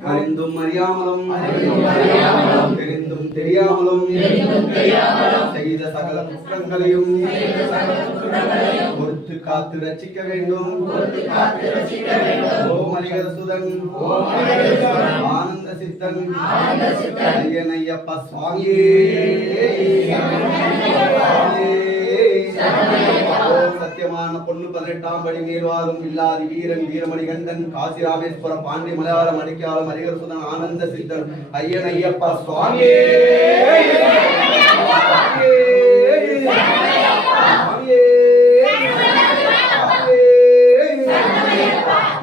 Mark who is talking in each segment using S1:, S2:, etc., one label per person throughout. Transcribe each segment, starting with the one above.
S1: அறிந்தும் அறியாமலும் தெரிந்தும் தெரியாமலும் செய்த சகல குற்றங்களையும் பொறுத்து காத்து ரட்சிக்க வேண்டும். ஓம் அலிகர சுதன் ஆனந்த சித்தன் ஐயனையப்ப சுவாமியே சத்தியமான பொண்ணு பதினெட்டாம் படி மேல்வாரும் இல்லாதி வீரன் வீரமணி கண்டன் காசி ராமேஸ்வரம் பாண்டி மலையாளம் அடிக்காலம் ஹரிகர் சுதன் ஆனந்த சித்தன் ஐயன் ஐயப்பா சுவாமியே!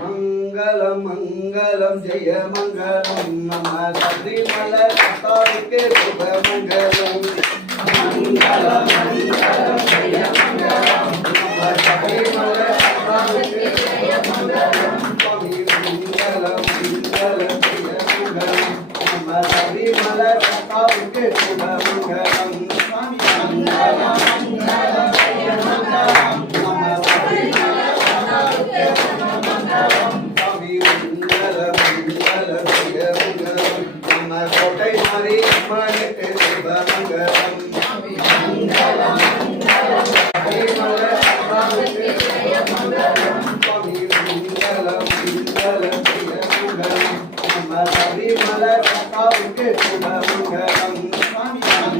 S1: மங்களம் மங்களம் ஜெய மங்களம் நம சபரிமல கத்தாவுக்கு சுப மங்களம் மங்களம் மங்களம் சபரிமல கத்தாவுக்கு சுவாமி ஜெய சுவாமி ஜெய நம்ம கோட்டை மாறி அம்மனுக்கு சிவ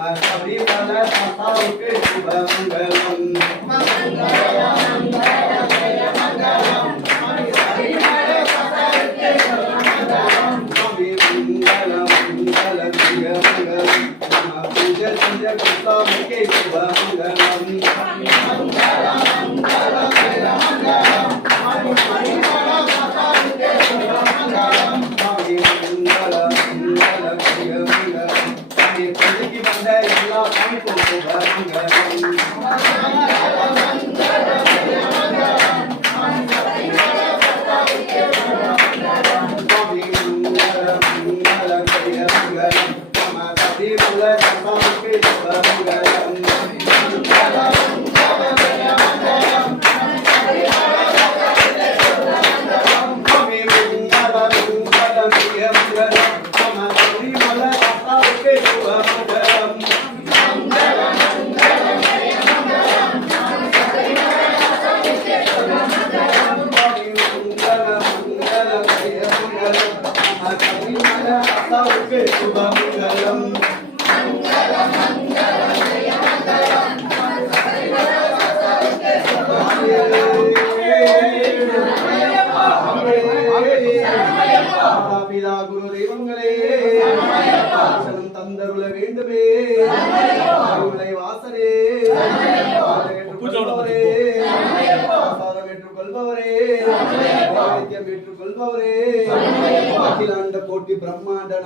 S1: மங்களம் நம சபரிமல மாதாவுக்கு சிவ மங்களம் சுவாமி Maravilha. கசாவுக்கு சிவ பிதா குரு தெய்வங்களே தரிசனம் தந்தருள வேண்டுமே அருளை வாசரே. ஏற்றுக்கொள்பவரே பிரசாதம் ஏற்றுக்கொள்பவரே ஏற்றுக்கொள்பவரே அகிலாண்ட கோட்டி பிரம்மாண்ட